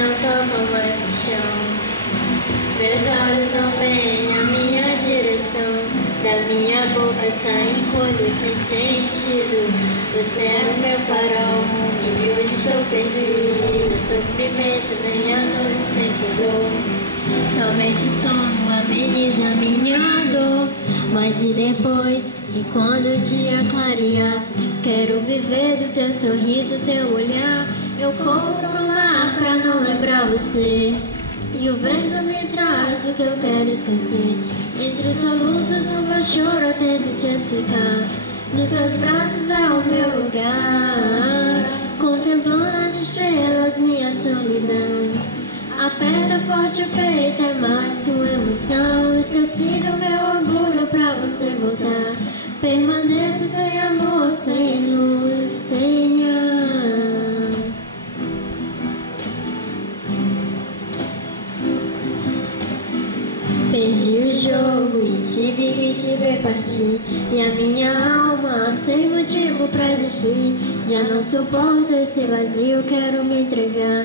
não tocam mais no chão. Meus olhos não veem a minha direção. Da minha boca saem coisas sem sentido. Você é o meu farol e hoje estou perdido. O sofrimento vem à noite sem pudor. Somente o sono ameniza a minha dor. Mas e depois, e quando o dia clarear, quero viver do teu sorriso, teu olhar. Eu corro pro mar pra não lembrar você, e o vento me traz o que eu quero esquecer. Entre os soluços no meu choro eu tento te explicar. Nos teus braços é o meu lugar, contemplando as estrelas, minha solidão. Aperta forte o peito, é mais que uma emoção. Esqueci do meu orgulho pra você voltar. Permaneça sem amor, sem luz, sem ar. Perdi o jogo e tive que te ver partir. E a minha alma sem motivo pra existir. Já não suporto esse vazio, quero me entregar.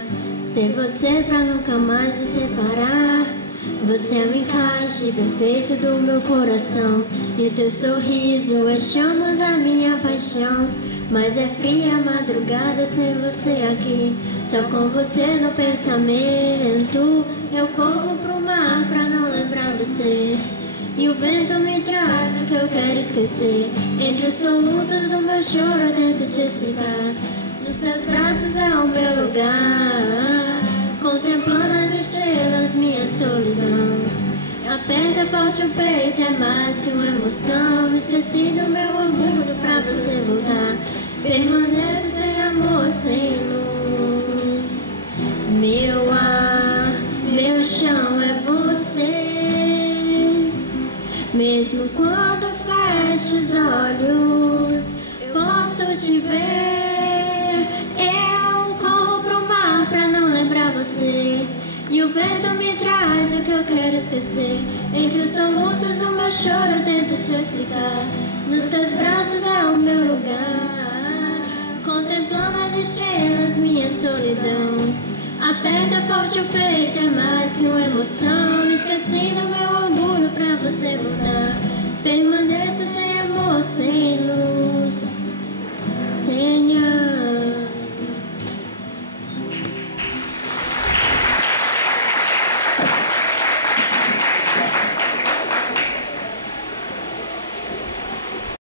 Ter você pra nunca mais nos separar. Você é o encaixe perfeito do meu coração. E o teu sorriso é chama da minha paixão. Mas é fria a madrugada sem você aqui. Só com você no pensamento. Eu corro pro mar pra não lembrar você. E o vento me traz o que eu quero esquecer. Entre os soluços do meu choro eu tento te explicar. Nos teus braços é o meu lugar, contemplando as estrelas, minha solidão. Aperta forte o peito, é mais que uma emoção. Esqueci do meu orgulho pra você voltar. Permanece sem amor, sem luz. Meu ar, meu chão é você. Mesmo quando fecho os olhos, posso te ver. E o vento me traz o que eu quero esquecer. Entre os soluços do meu choro eu tento te explicar. Nos teus braços é o meu lugar, contemplando as estrelas, minha solidão. Aperta forte o peito, é mais que uma emoção. Esqueci do meu orgulho pra você voltar. Permaneça